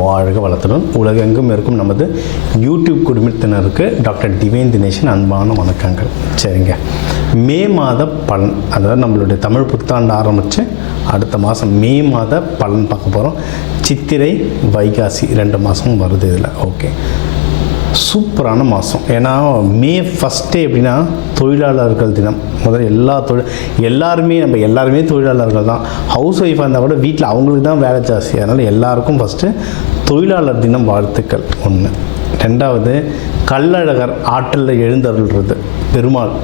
வாழ்க வளத்துடன் உலகெங்கும் இருக்கும் நமது யூடியூப் குடும்பத்தினருக்கு டாக்டர் டிவைன் தினேஷன் அன்பான வணக்கங்கள். சரிங்க, மே மாத பலன், அதாவது நம்மளுடைய தமிழ் புத்தாண்டு ஆரம்பித்து அடுத்த மாதம் மே மாத பலன் பார்க்க போகிறோம். சித்திரை வைகாசி 2 மாதமும் வருது இதில். ஓகே, சூப்பரான மாதம். ஏன்னா மே ஃபஸ்ட்டே எப்படின்னா தொழிலாளர்கள் தினம். முதல்ல எல்லாருமே தொழிலாளர்கள் தான். ஹவுஸ் ஒய்ஃபாக இருந்தால் கூட வீட்டில் அவங்களுக்கு தான் வேலை ஜாஸ்தி. அதனால் எல்லாருக்கும் ஃபஸ்ட்டு தொழிலாளர் தினம் வாழ்த்துக்கள். 1. 2வது கள்ளழகர் ஆற்றில் எழுந்தருள்றது பெருமாள்,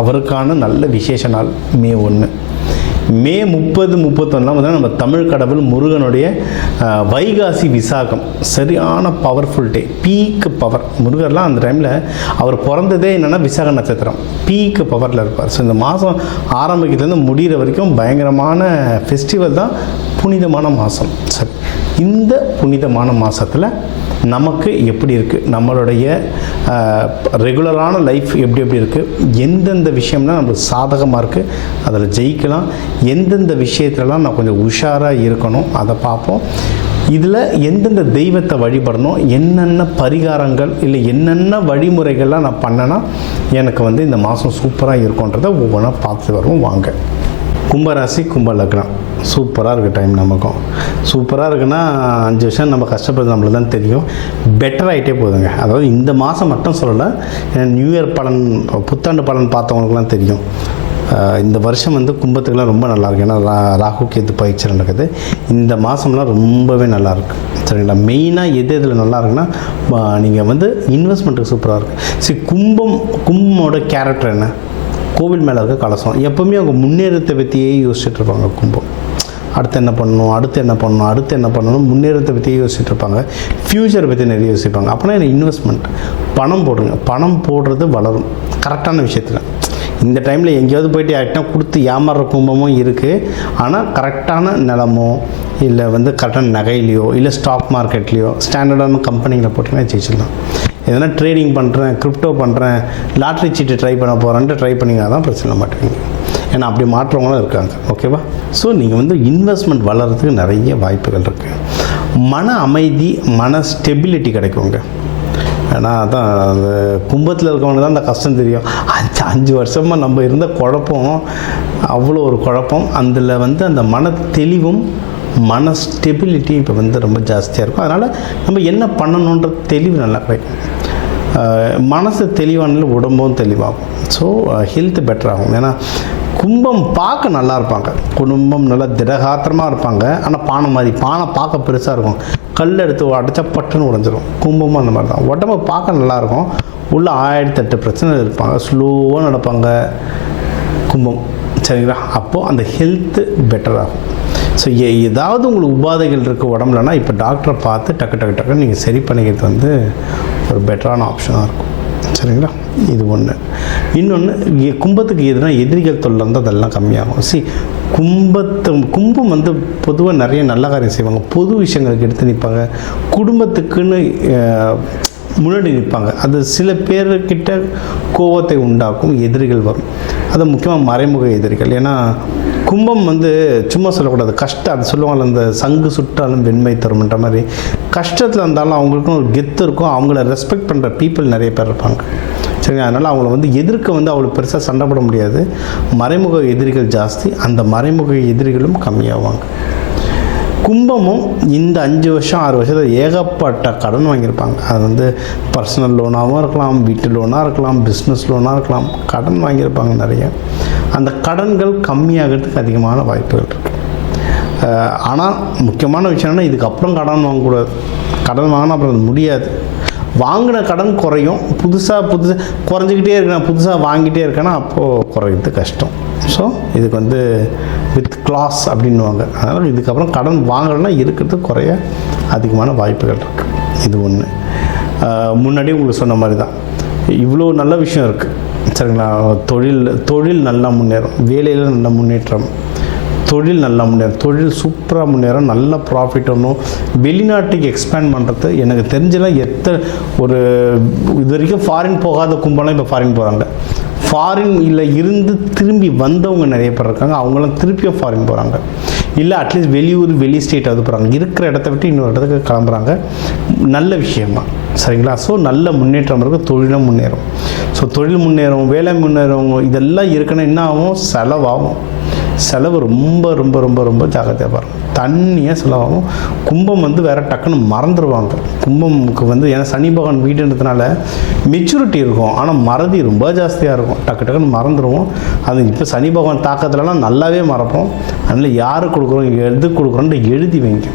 அவருக்கான நல்ல விசேஷ நாள் மே 1. மே 30, 31 நம்ம தமிழ் கடவுள் முருகனுடைய வைகாசி விசாகம், சரியான பவர்ஃபுல் டே, பீக்கு பவர். முருகர்லாம் அந்த டைமில் அவர் பிறந்ததே என்னென்னா விசாக நட்சத்திரம், பீக்கு பவரில் இருப்பார். ஸோ இந்த மாதம் ஆரம்பிக்கிறதுலேருந்து முடிகிற வரைக்கும் பயங்கரமான ஃபெஸ்டிவல் தான், புனிதமான மாதம். சரி, இந்த புனிதமான மாதத்தில் நமக்கு எப்படி இருக்குது, நம்மளுடைய ரெகுலரான லைஃப் எப்படி இருக்குது, எந்தெந்த விஷயம்லாம் நம்மளுக்கு சாதகமாக இருக்குது, அதில் ஜெயிக்கலாம், எந்தெந்த விஷயத்துலலாம் நான் கொஞ்சம் உஷாராக இருக்கணும், அதை பார்ப்போம். இதில் எந்தெந்த தெய்வத்தை வழிபடணும், என்னென்ன பரிகாரங்கள் இல்லை என்னென்ன வழிமுறைகள்லாம் நான் பண்ணேன்னா எனக்கு இந்த மாதம் சூப்பராக இருக்குன்றதை ஒவ்வொன்றா பார்த்து வருவோம். வாங்க. கும்பராசி, கும்ப லக்னம், சூப்பராக இருக்குது டைம். நமக்கும் சூப்பராக இருக்குன்னா 5 வருஷம் நம்ம கஷ்டப்படுறது நம்மளுக்கு தான் தெரியும். பெட்டர் ஆகிட்டே போகுதுங்க. அதாவது இந்த மாதம் மட்டும் சொல்லலை, நியூ இயர் பலன், புத்தாண்டு பலன் பார்த்தவங்களுக்குலாம் தெரியும். இந்த வருஷம் கும்பத்துக்கெலாம் ரொம்ப நல்லாயிருக்கு. ஏன்னா ராகு கேது பயிற்சி நடக்குது. இந்த மாதம்லாம் ரொம்பவே நல்லாயிருக்கு. சரிங்களா? மெயினாக எதில் நல்லா இருக்குன்னா நீங்கள் இன்வெஸ்ட்மெண்ட்டுக்கு சூப்பராக இருக்குது. சரி, கும்பமோட கேரக்டர் என்ன? கோவில் மேலே இருக்க கலசம். எப்போவுமே அவங்க முன்னேறத்தை பற்றியே யோசிச்சுட்டு இருப்பாங்க. கும்பம் அடுத்து என்ன பண்ணணும், முன்னேறத்தை பற்றியே யோசிச்சுட்டு இருப்பாங்க. ஃப்யூச்சரை பற்றி நிறைய யோசிப்பாங்க. அப்போனா என்ன, இன்வெஸ்ட்மெண்ட், பணம் போடுங்க. பணம் போடுறது வளரும் கரெக்டான விஷயத்தில். இந்த டைமில் எங்கேயாவது போய்ட்டு யார்கிட்ட கொடுத்து ஏமாறுற கும்பமும் இருக்குது. ஆனால் கரெக்டான நிலமோ இல்லை கரெக்டான நகையிலையோ இல்லை ஸ்டாக் மார்க்கெட்லேயோ ஸ்டாண்டர்டான கம்பெனியில் போட்டிங்கன்னா ஜெயிச்சிடலாம். எதனா ட்ரேடிங் பண்ணுறேன், கிரிப்டோ பண்ணுறேன், லாட்ரி சீட்டு ட்ரை பண்ண போகிறேன்ட்டு ட்ரை பண்ணிங்கன்னா தான் பிரச்சனை மாட்டேங்க. ஏன்னா அப்படி மாற்றவங்களும் இருக்காங்க. ஓகேவா? ஸோ நீங்கள் இன்வெஸ்ட்மெண்ட் வளர்கிறதுக்கு நிறைய வாய்ப்புகள் இருக்குது. மன அமைதி, மன ஸ்டெபிலிட்டி கிடைக்குங்க. ஏன்னா அதான் அந்த கும்பத்தில் இருக்கவங்களுக்கு தான் அந்த கஷ்டம் தெரியும். 5 வருஷமாக நம்ம இருந்த குழப்பம், அவ்வளோ ஒரு குழப்பம். அதில் அந்த மன தெளிவும் மன ஸ்டெபிலிட்டி இப்போ ரொம்ப ஜாஸ்தியாக இருக்கும். அதனால் நம்ம என்ன பண்ணணுன்ற தெளிவு நல்லா கிடைக்கும். மனசு தெளிவானால உடம்பும் தெளிவாகும். ஸோ ஹெல்த் பெட்டராகும். ஏன்னா கும்பம் பார்க்க நல்லா இருப்பாங்க, குடும்பம் நல்லா திடகாத்திரமாக இருப்பாங்க. ஆனால் பானை பார்க்க பெருசாக இருக்கும். கல் எடுத்து அடைச்சா பட்டுன்னு உடைஞ்சிரும். கும்பமும் அந்த மாதிரி தான். உடம்பை பார்க்க நல்லாயிருக்கும், உள்ள 1008 பிரச்சனை இருப்பாங்க, ஸ்லோவாக நடப்பாங்க கும்பம். சரிங்களா? அப்போது அந்த ஹெல்த்து பெட்டராகும். ஸோ ஏதாவது உங்களுக்கு உபாதைகள் இருக்குது உடம்புலனா இப்போ டாக்டரை பார்த்து டக்கு நீங்கள் சரி பண்ணிக்கிறது ஒரு பெட்டரான ஆப்ஷனாக இருக்கும். சரிங்களா? இது ஒன்று. இன்னொன்று, கும்பத்துக்கு எதுனா எதிரிகள் தொல்லை இருந்தால் அதெல்லாம் கம்மியாகும். கும்பம் பொதுவாக நிறைய நல்ல காரியம் செய்வாங்க, பொது விஷயங்களுக்கு எடுத்து நிற்பாங்க, குடும்பத்துக்குன்னு முன்னாடி நிற்பாங்க. அது சில பேர்கிட்ட கோபத்தை உண்டாக்கும், எதிரிகள் வரும். அது முக்கியமாக மறைமுக எதிரிகள். ஏன்னா கும்பம் சும்மா சொல்லக்கூடாது, கஷ்டம். அது சொல்லுவாங்க, அந்த சங்கு சுட்டாலும் வெண்மை தரும்ன்ற மாதிரி. கஷ்டத்தில் இருந்தாலும் அவங்களுக்கும் ஒரு கெத்து இருக்கும். அவங்கள ரெஸ்பெக்ட் பண்ணுற பீப்புள் நிறைய பேர் இருப்பாங்க. சரி, அதனால் அவங்கள எதிர்க்க அவ்வளோ பெருசாக சண்டை போட முடியாது. மறைமுக எதிரிகள் ஜாஸ்தி, அந்த மறைமுக எதிரிகளும் கம்மியாவாங்க. கும்பமும் இந்த 5 வருஷம் 6 வருஷத்தில் ஏகப்பட்ட கடன் வாங்கியிருப்பாங்க. அது பர்சனல் லோனாகவும் இருக்கலாம், வீட்டு லோனாக இருக்கலாம், பிஸ்னஸ் லோனாக இருக்கலாம். கடன் வாங்கியிருப்பாங்க நிறைய. அந்த கடன்கள் கம்மியாகிறதுக்கு அதிகமான வாய்ப்புகள் இருக்குது. ஆனால் முக்கியமான விஷயம் என்னன்னா, இதுக்கப்புறம் கடன் வாங்கக்கூடாது. கடன் வாங்கினா அப்புறம் அது முடியாது. வாங்கின கடன் குறையும், புதுசாக குறைஞ்சிக்கிட்டே இருக்கேன், புதுசாக வாங்கிட்டே இருக்கேன்னா அப்போது குறையிறது கஷ்டம். ஸோ இதுக்கு வித் கிளாஸ் அப்படின்வாங்க. அதனால் இதுக்கப்புறம் கடன் வாங்கலைன்னா இருக்கிறது குறைய அதிகமான வாய்ப்புகள் இருக்குது. இது ஒன்று. முன்னாடி உங்களுக்கு சொன்ன மாதிரி தான் இவ்வளோ நல்ல விஷயம் இருக்குது. சரிங்களா? தொழில் நல்லா முன்னேறும், வேலையில் நல்ல முன்னேற்றம், தொழில் நல்லா முன்னேறும், தொழில் சூப்பராக முன்னேறும், நல்ல ப்ராஃபிட் ஒன்றும். வெளிநாட்டுக்கு எக்ஸ்பேண்ட் பண்ணுறது எனக்கு தெரிஞ்சலாம் ஒரு இது வரைக்கும் ஃபாரின் போகாத கும்பலாம் இப்போ ஃபாரின் போகிறாங்க. ஃபாரின்ல இருந்து திரும்பி வந்தவங்க நிறைய பேர் இருக்காங்க, அவங்களாம் திருப்பியும் ஃபாரின் போகிறாங்க. இல்லை அட்லீஸ்ட் வெளியூர் வெளி ஸ்டேட் போகிறாங்க, இருக்கிற இடத்த விட்டு இன்னொரு இடத்துக்கு கிளம்புறாங்க. நல்ல விஷயமா சரிங்களா? ஸோ நல்ல முன்னேற்றம் இருக்குது, தொழிலும் முன்னேறும். ஸோ தொழில் முன்னேறும், வேலை முன்னேறும். இதெல்லாம் இருக்குன்னா என்ன ஆகும்? செலவாகும். செலவு ரொம்ப ரொம்ப ரொம்ப ரொம்ப ஜாக்கிரதையாக பாருங்கள். தண்ணியாக செலவாகும். கும்பம் வேறு டக்குன்னு மறந்துடுவாங்க. கும்பமுக்கு ஏன்னா சனி பகவான் வீடுன்றதுனால மெச்சூரிட்டி இருக்கும், ஆனால் மறதி ரொம்ப ஜாஸ்தியாக இருக்கும். டக்குன்னு மறந்துடுவோம். அது இப்போ சனி பகவான் தாக்கத்துலலாம் நல்லாவே மறப்போம். அதனால் யாருக்கு கொடுக்குறோம், எது கொடுக்குறோன்னு எழுதி வைங்க.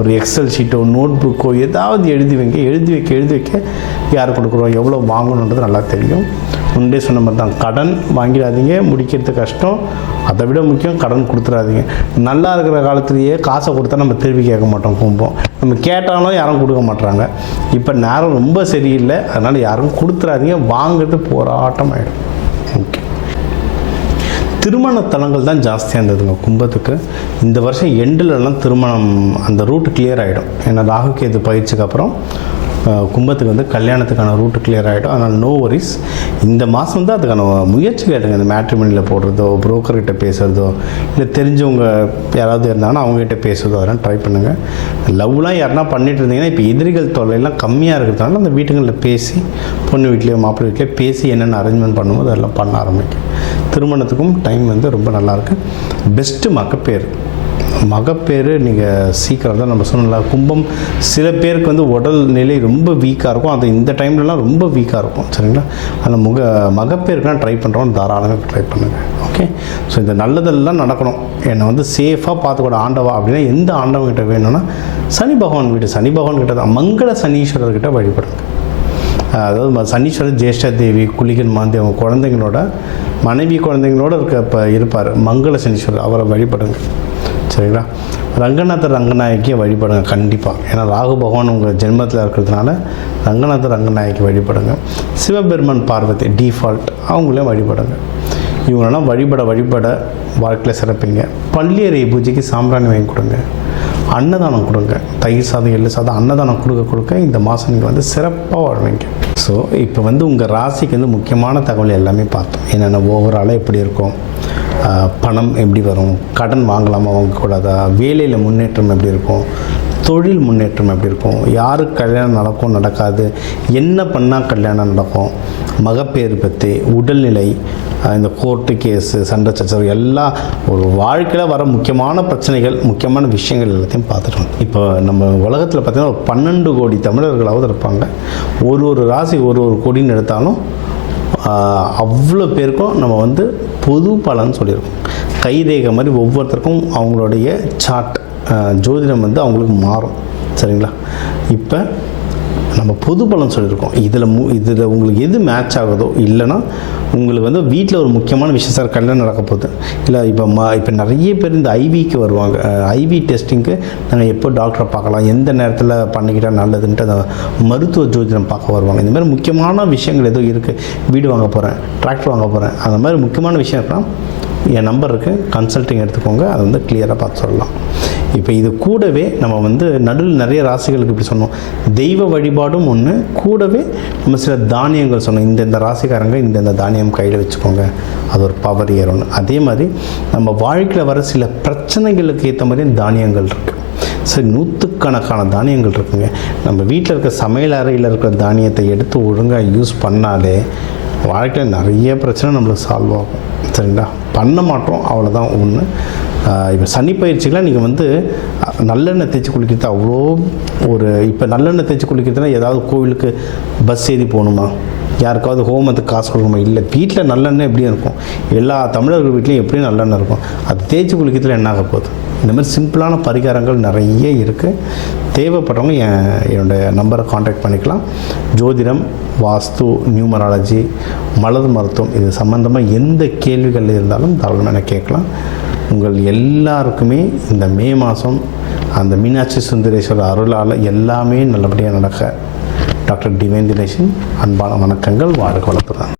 ஒரு எக்ஸல் ஷீட்டோ நோட் புக்கோ ஏதாவது எழுதி வைங்க. எழுதி வைக்க யார் கொடுக்குறோம், எவ்வளோ வாங்கணுன்றது நல்லா தெரியும். முன்னே சொன்ன மாதிரி தான், கடன் வாங்கிடாதீங்க, முடிக்கிறது கஷ்டம். அதை விட முக்கியம், கடன் கொடுத்துடாதீங்க. நல்லா இருக்கிற காலத்துலேயே காசை கொடுத்தா நம்ம திருப்பி கேட்க மாட்டோம். கும்பம் நம்ம கேட்டாலும் யாரும் கொடுக்க மாட்டுறாங்க. இப்போ நேரம் ரொம்ப சரியில்லை, அதனால் யாரும் கொடுத்துடாதீங்க. வாங்கிறது போராட்டம் ஆகிடும். ஓகே, திருமண தலங்கள் தான் ஜாஸ்தியாக இருந்ததுங்க கும்பத்துக்கு. இந்த வருஷம் எண்டிலெலாம் திருமணம் அந்த ரூட்டு கிளியர் ஆகிடும். ஏன்னா ராகுகேது பயிற்சிக்கு அப்புறம் கும்பத்துக்கு கல்யாணத்துக்கான ரூட்டு கிளியர் ஆகிடும். அதனால் நோ வரிஸ். இந்த மாதம் அதுக்கான முயற்சி கேட்டுங்க. இந்த மேட்ரிமனியில் போடுறதோ, புரோக்கர்கிட்ட பேசுகிறதோ, இல்லை தெரிஞ்சவங்க யாராவது இருந்தாங்கன்னா அவங்ககிட்ட பேசுகிறதோ அதெல்லாம் ட்ரை பண்ணுங்கள். லவ்லாம் யாருன்னா பண்ணிட்டு இருந்தீங்கன்னா இப்போ எதிரிகள் தொல்லையெல்லாம் கம்மியாக இருக்கிறதுனால அந்த வீட்டுகளில் பேசி, பொண்ணு வீட்லேயோ மாப்பிள்ளை வீட்லேயோ பேசி என்னென்ன அரேஞ்ச்மெண்ட் பண்ணும்போது அதெல்லாம் பண்ண ஆரம்பிக்கும். திருமணத்துக்கும் டைம் ரொம்ப நல்லாயிருக்கு. பெஸ்ட்டு மகப்பேர் நீங்கள் சீக்கிரம் தான் நம்ம சொன்னோம்ல. கும்பம் சில பேருக்கு உடல் நிலை ரொம்ப வீக்காக இருக்கும். அது இந்த டைம்லலாம் ரொம்ப வீக்காக இருக்கும் சரிங்களா? அந்த மகப்பேருக்குலாம் ட்ரை பண்ணுறோம், தாராளமாக ட்ரை பண்ணுங்கள். ஓகே, ஸோ இந்த நல்லதெல்லாம் நடக்கணும். என்னை சேஃபாக பார்த்துக்கூட ஆண்டவா அப்படின்னா எந்த ஆண்டவங்கிட்ட வேணும்னா சனி பகவான் கிட்ட தான், மங்கள சனீஸ்வரர்கிட்ட வழிபடுங்க. அதாவது சனீஸ்வரர் ஜேஷ்டா தேவி குளிகன் மாந்தி அவங்க குழந்தைங்களோட மனைவி குழந்தைங்களோட இருப்பார் மங்கள சனீஸ்வரர், அவரை வழிபடுங்க சரிங்களா? ரங்கநாயகியை வழிபடுங்க கண்டிப்பாக. ஏன்னா ராகு பகவான் உங்கள் ஜென்மத்தில் இருக்கிறதுனால ரங்கநாயகி வழிபடுங்க. சிவபெருமான் பார்வதி டிஃபால்ட் அவங்களையும் வழிபடுங்க. இவங்களெல்லாம் வழிபட வாழ்க்கையில் சிறப்பீங்க. பள்ளியறை பூஜைக்கு சாம்பிராணி வாங்கி கொடுங்க. அன்னதானம் கொடுங்க. தயிர் சாதம், எள்ளு சாதம் அன்னதானம் கொடுக்க இந்த மாதம் நீங்கள் சிறப்பாக வாழ்வீங்க. ஸோ இப்போ உங்கள் ராசிக்கு முக்கியமான தகவல் எல்லாமே பார்த்தோம். என்னென்ன ஓவராலாக எப்படி இருக்கும், பணம் எப்படி வரும், கடன் வாங்கலாமா வாங்கக்கூடாதா, வேலையில் முன்னேற்றம் எப்படி இருக்கும், தொழில் முன்னேற்றம் எப்படி இருக்கும், யாருக்கு கல்யாணம் நடக்கும் நடக்காது, என்ன பண்ணால் கல்யாணம் நடக்கும், மகப்பேறு பற்றி, உடல்நிலை, இந்த கோர்ட்டு கேஸு, சண்டை சச்சரவு எல்லாம் ஒரு வாழ்க்கையில் வர முக்கியமான பிரச்சனைகள், முக்கியமான விஷயங்கள் எல்லாத்தையும் பார்த்துட்டோம். இப்போ நம்ம உலகத்தில் பார்த்திங்கன்னா ஒரு 12 கோடி தமிழர்களாவது இருப்பாங்க. ஒரு ராசி ஒரு கோடின்னு எடுத்தாலும் அவ்வளோ பேருக்கும் நம்ம பொது பலன் சொல்லியிருக்கோம். கைரேகை மாதிரி ஒவ்வொருத்தருக்கும் அவங்களுடைய சார்ட் ஜோதிடம் அவங்களுக்கு மாறும் சரிங்களா? இப்போ நம்ம பொது பலன் சொல்லியிருக்கோம். இதில் உங்களுக்கு எது மேட்ச் ஆகுதோ, இல்லைன்னா உங்களுக்கு வீட்டில் ஒரு முக்கியமான விஷயம் சார் கல்யாணம் நடக்க போகுது, இல்லை இப்போ நிறைய பேர் இந்த ஐவிக்கு வருவாங்க. ஐவி டெஸ்டிங்க்கு நாங்கள் எப்போ டாக்டரை பார்க்கலாம், எந்த நேரத்தில் பண்ணிக்கிட்டால் நல்லதுன்ட்டு அந்த மருத்துவ ஜோதிடம் பார்க்க வருவாங்க. இந்த மாதிரி முக்கியமான விஷயங்கள் ஏதோ இருக்குது, வீடு வாங்க போகிறேன், டிராக்டர் வாங்க போகிறேன், அந்த மாதிரி முக்கியமான விஷயம் இருக்குன்னா என் நம்பர் இருக்குது, கன்சல்ட்டிங் எடுத்துக்கோங்க. அது கிளியராக பார்த்து சொல்லலாம். இப்போ இது கூடவே நம்ம நடுவில் நிறைய ராசிகளுக்கு இப்படி சொன்னோம், தெய்வ வழிபாடும் ஒன்று, கூடவே நம்ம சில தானியங்கள் சொன்னோம். இந்த ராசிக்காரங்க இந்த தானியம் கையில் வச்சுக்கோங்க, அது ஒரு பவர் ஏறும்னு. அதே மாதிரி நம்ம வாழ்க்கையில் வர சில பிரச்சனைகளுக்கு ஏற்ற மாதிரி தானியங்கள் இருக்குது. சரி, நூற்றுக்கணக்கான தானியங்கள் இருக்குங்க. நம்ம வீட்டில் இருக்க சமையல் அறையில் இருக்கிற தானியத்தை எடுத்து ஒழுங்காக யூஸ் பண்ணாலே வாழ்க்கையில் நிறைய பிரச்சனை நம்மளுக்கு சால்வ் ஆகும் சரிங்களா? பண்ண மாட்டோம், அவ்வளோதான் ஒன்று. இப்போ சனி பயிற்சிக்கெலாம் நீங்கள் நல்லெண்ணெய் தேய்ச்சி குளிக்கிறது அவ்வளோ இப்போ நல்லெண்ணெய் தேய்ச்சி குளிக்கிறதுனா ஏதாவது கோவிலுக்கு பஸ் ஏறி போகணுமா, யாருக்காவது ஹோமத்துக்கு காசு கொடுக்கணுமா? இல்லை, வீட்டில் நல்லெண்ணெய் எப்படியும் இருக்கும். எல்லா தமிழர்கள் வீட்லேயும் எப்படியும் நல்லெண்ணெய் இருக்கும். அது தேய்ச்சி குளிக்கிறதுல என்ன ஆக போகுது? இந்த மாதிரி சிம்பிளான பரிகாரங்கள் நிறைய இருக்குது. தேவைப்படுறவங்க என்னோடய நம்பரை காண்டாக்ட் பண்ணிக்கலாம். ஜோதிடம், வாஸ்து, நியூமராலஜி, மலர் மருத்துவம் இது சம்மந்தமாக எந்த கேள்விகள் இருந்தாலும் தாராளமாக எனக்கு கேட்கலாம். உங்கள் எல்லாருக்குமே இந்த மே மாதம் அந்த மீனாட்சி சுந்தரேஸ்வரர் அருளால் எல்லாமே நல்லபடியாக நடக்க டாக்டர் டிவைன் தினேஷன் அன்பான வணக்கங்கள். வாழ்க வளத்துடன்.